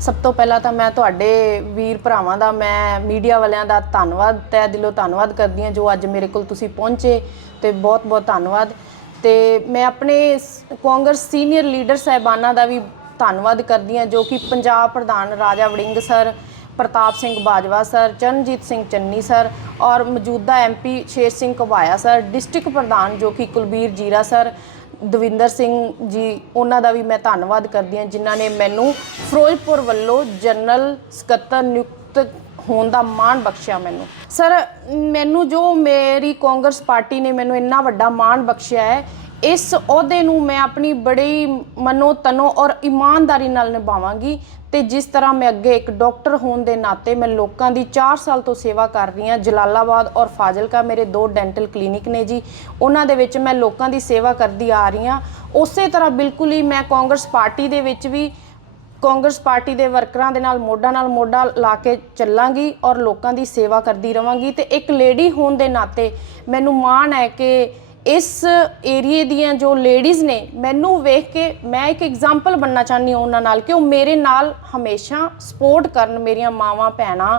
ਸਭ ਤੋਂ ਪਹਿਲਾਂ ਤਾਂ ਮੈਂ ਤੁਹਾਡੇ ਵੀਰ ਭਰਾਵਾਂ ਦਾ, ਮੈਂ ਮੀਡੀਆ ਵਾਲਿਆਂ ਦਾ ਧੰਨਵਾਦ, ਤਹਿ ਦਿਲੋਂ ਧੰਨਵਾਦ ਕਰਦੀ ਹਾਂ ਜੋ ਅੱਜ ਮੇਰੇ ਕੋਲ ਤੁਸੀਂ ਪਹੁੰਚੇ ਤੇ ਬਹੁਤ ਬਹੁਤ ਧੰਨਵਾਦ। ਤੇ ਮੈਂ ਆਪਣੇ ਕਾਂਗਰਸ ਸੀਨੀਅਰ ਲੀਡਰ ਸਹਿਬਾਨਾਂ ਦਾ ਵੀ ਧੰਨਵਾਦ ਕਰਦੀ ਹਾਂ ਜੋ ਕਿ ਪੰਜਾਬ ਪ੍ਰਧਾਨ Raja Warring sir, Partap Singh Bajwa sir, Charanjit Singh Channi sir ਔਰ ਮੌਜੂਦਾ MP Sher Singh ਘਵਾਇਆ sir, district ਪ੍ਰਧਾਨ ਜੋ ਕਿ ਕੁਲਬੀਰ ਜੀਰਾ ਸਰ ਦਵਿੰਦਰ ਸਿੰਘ ਜੀ, ਉਹਨਾਂ ਦਾ ਵੀ ਮੈਂ ਧੰਨਵਾਦ ਕਰਦੀ ਹਾਂ, ਜਿਨ੍ਹਾਂ ਨੇ ਮੈਨੂੰ ਫਿਰੋਜ਼ਪੁਰ ਵੱਲੋਂ ਜਨਰਲ ਸਕੱਤਰ ਨਿਯੁਕਤ ਹੋਣ ਦਾ ਮਾਣ ਬਖਸ਼ਿਆ ਮੈਨੂੰ। ਸਰ ਮੈਨੂੰ ਜੋ ਮੇਰੀ ਕਾਂਗਰਸ ਪਾਰਟੀ ਨੇ ਮੈਨੂੰ ਇੰਨਾ ਵੱਡਾ ਮਾਣ ਬਖਸ਼ਿਆ ਹੈ ਇਸ ਅਹੁਦੇ ਨੂੰ ਮੈਂ ਆਪਣੀ ਬੜੀ ਮਨੋ ਤਨੋ ਔਰ ਇਮਾਨਦਾਰੀ ਨਾਲ ਨਿਭਾਵਾਂਗੀ ਤੇ ਜਿਸ ਤਰ੍ਹਾਂ ਮੈਂ ਅੱਗੇ ਇੱਕ ਡਾਕਟਰ ਹੋਣ ਦੇ ਨਾਤੇ ਮੈਂ ਲੋਕਾਂ ਦੀ 4 ਸਾਲ ਤੋਂ ਸੇਵਾ ਕਰ ਰਹੀ ਹਾਂ, ਜਲਾਲਾਬਾਦ ਔਰ ਫਾਜ਼ਿਲਕਾ ਮੇਰੇ ਦੋ ਡੈਂਟਲ ਕਲੀਨਿਕ ਨੇ ਜੀ। ਉਹਨਾਂ ਦੇ ਵਿੱਚ ਮੈਂ ਲੋਕਾਂ ਦੀ ਸੇਵਾ ਕਰਦੀ ਆ ਰਹੀ ਹਾਂ। ਉਸੇ ਤਰ੍ਹਾਂ ਬਿਲਕੁਲ ਹੀ ਮੈਂ ਕਾਂਗਰਸ ਪਾਰਟੀ ਦੇ ਵਿੱਚ ਵੀ, ਕਾਂਗਰਸ ਪਾਰਟੀ ਦੇ ਵਰਕਰਾਂ ਦੇ ਨਾਲ, ਮੋਢਾ ਨਾਲ ਮੋਢਾ ਲਾ ਕੇ ਚੱਲਾਂਗੀ ਔਰ ਲੋਕਾਂ ਦੀ ਸੇਵਾ ਕਰਦੀ ਰਵਾਂਗੀ ਤੇ ਇੱਕ ਲੇਡੀ ਹੋਣ ਦੇ ਨਾਤੇ ਮੈਨੂੰ ਮਾਣ ਹੈ ਕਿ ਇਸ ਏਰੀਏ ਦੀਆਂ ਜੋ ਲੇਡੀਜ਼ ਨੇ, ਮੈਨੂੰ ਵੇਖ ਕੇ ਮੈਂ ਇੱਕ ਐਗਜ਼ਾਮਪਲ ਬਣਨਾ ਚਾਹੁੰਦੀ ਹਾਂ ਉਹਨਾਂ ਨਾਲ ਕਿ ਉਹ ਮੇਰੇ ਨਾਲ ਹਮੇਸ਼ਾ ਸਪੋਰਟ ਕਰਨ ਮੇਰੀਆਂ ਮਾਵਾਂ, ਭੈਣਾਂ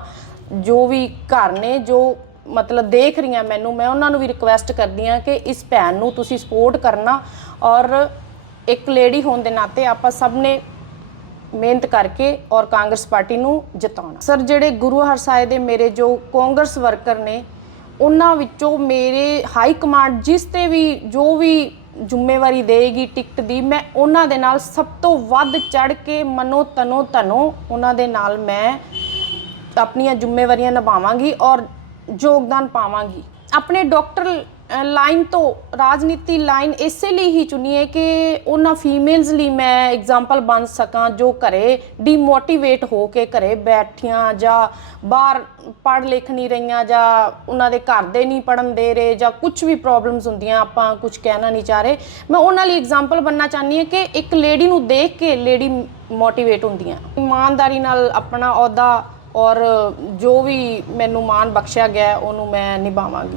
ਜੋ ਵੀ ਘਰ ਨੇ, ਜੋ ਮਤਲਬ ਦੇਖ ਰਹੀਆਂ ਮੈਨੂੰ, ਮੈਂ ਉਹਨਾਂ ਨੂੰ ਵੀ ਰਿਕੁਐਸਟ ਕਰਦੀ ਹਾਂ ਕਿ ਇਸ ਭੈਣ ਨੂੰ ਤੁਸੀਂ ਸਪੋਰਟ ਕਰਨਾ ਔਰ ਇੱਕ ਲੇਡੀ ਹੋਣ ਦੇ ਨਾਤੇ ਆਪਾਂ ਸਭ ਨੇ ਮਿਹਨਤ ਕਰਕੇ ਔਰ ਕਾਂਗਰਸ ਪਾਰਟੀ ਨੂੰ ਜਿਤਾਉਣਾ। ਸਰ ਜਿਹੜੇ ਗੁਰੂ ਹਰਸਾਏ ਦੇ ਮੇਰੇ ਜੋ ਕਾਂਗਰਸ ਵਰਕਰ ਨੇ ਉਹਨਾਂ ਵਿੱਚੋਂ ਮੇਰੇ ਹਾਈ ਕਮਾਂਡ ਜਿਸ ਤੇ ਵੀ ਜੋ ਵੀ ਜ਼ਿੰਮੇਵਾਰੀ ਦੇਗੀ ਟਿਕਟ ਦੀ, ਮੈਂ ਉਹਨਾਂ ਦੇ ਨਾਲ ਸਭ ਤੋਂ ਵੱਧ ਚੜ ਕੇ ਮਨੋ ਤਨੋ ਤਨੋ ਉਹਨਾਂ ਦੇ ਨਾਲ ਮੈਂ ਆਪਣੀਆਂ ਜ਼ਿੰਮੇਵਾਰੀਆਂ ਨਿਭਾਵਾਂਗੀ ਔਰ ਯੋਗਦਾਨ ਪਾਵਾਂਗੀ। ਆਪਣੇ ਡਾਕਟਰ ਲਾਈਨ ਤੋਂ ਰਾਜਨੀਤੀ ਲਾਈਨ ਇਸੇ ਲਈ ਹੀ ਚੁਣੀ ਹੈ ਕਿ ਉਹਨਾਂ ਫੀਮੇਲਸ ਲਈ ਮੈਂ ਐਗਜ਼ਾਮਪਲ ਬਣ ਸਕਾਂ ਜੋ ਘਰੇ ਡੀਮੋਟੀਵੇਟ ਹੋ ਕੇ ਘਰੇ ਬੈਠੀਆਂ ਜਾਂ ਬਾਹਰ ਪੜ੍ਹ ਲਿਖ ਨਹੀਂ ਰਹੀਆਂ ਜਾਂ ਉਹਨਾਂ ਦੇ ਘਰ ਦੇ ਨਹੀਂ ਪੜਨ ਦੇ ਰਹੇ ਜਾਂ ਕੁਝ ਵੀ ਪ੍ਰੋਬਲਮਸ ਹੁੰਦੀਆਂ, ਆਪਾਂ ਕੁਝ ਕਹਿਣਾ ਨਹੀਂ ਚਾਹ ਰਹੇ। ਮੈਂ ਉਹਨਾਂ ਲਈ ਐਗਜ਼ਾਮਪਲ ਬਣਨਾ ਚਾਹੁੰਦੀ ਹਾਂ ਕਿ ਇੱਕ ਲੇਡੀ ਨੂੰ ਦੇਖ ਕੇ ਲੇਡੀ ਮੋਟੀਵੇਟ ਹੁੰਦੀਆਂ। ਇਮਾਨਦਾਰੀ ਨਾਲ ਆਪਣਾ ਅਹੁਦਾ ਔਰ ਜੋ ਵੀ ਮੈਨੂੰ ਮਾਣ ਬਖਸ਼ਿਆ ਗਿਆ, ਉਹਨੂੰ ਮੈਂ ਨਿਭਾਵਾਂਗੀ।